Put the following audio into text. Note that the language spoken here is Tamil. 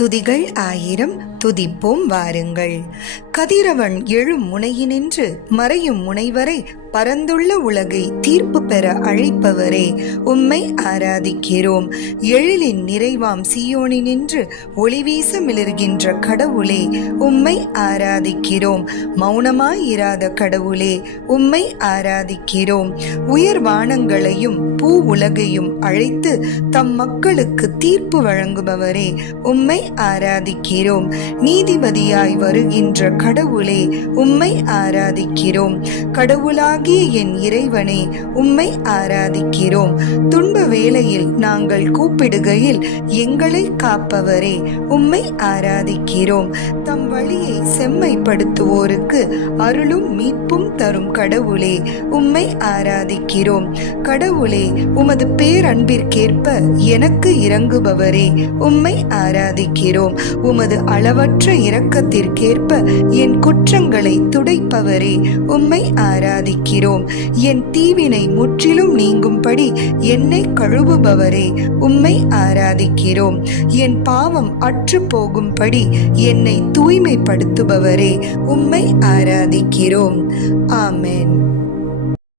துதிகள் ஆயிரம் துதிப்போம் வாருங்கள். கதிரவன் எழும் முனையினின்று மறையும் முனைவரை பரந்துள்ள உலகை தீர்ப்பு பெற அழைப்பவரே உம்மை ஆராதிக்கிறோம். எழிலின் நிறைவாம் சியோனினின்று ஒளிவீச மிளர்கின்ற கடவுளே உம்மை ஆராதிக்கிறோம். மௌனமாயிராத கடவுளே உம்மை ஆராதிக்கிறோம். உயர் வானங்களையும் பூ உலகையும் அழைத்து தம் மக்களுக்கு தீர்ப்பு வழங்குபவரே உம்மை ஆராதிக்கிறோம். நீதிபதியாய் வருகின்ற கடவுளே உம்மை ஆராதிக்கிறோம். கடவுளாகிய என் இறைவனே உம்மை ஆராதிக்கிறோம். துன்ப வேளையில் நாங்கள் கூப்பிடுகையில் எங்களை காப்பவரே உம்மை ஆராதிக்கிறோம். தம் வழியை செம்மைப்படுத்துவோருக்கு அருளும் மீட்பும் தரும் கடவுளே உம்மை ஆராதிக்கிறோம். கடவுளே உமது பேரன்பிற்கேற்ப எனக்கு இறங்குபவரே உம்மை ஆராதிக்கிறோம். உமது அளவற்ற இரக்கத்திற்கேற்ப என் குற்றங்களை துடைப்பவரே உம்மை ஆராதிக்கிறோம். என் தீவினை முற்றிலும் நீங்கும்படி என்னை கழுவுபவரே உம்மை ஆராதிக்கிறோம். என் பாவம் அற்று போகும்படி என்னை தூய்மைப்படுத்துபவரே உம்மை ஆராதிக்கிறோம். ஆமென்.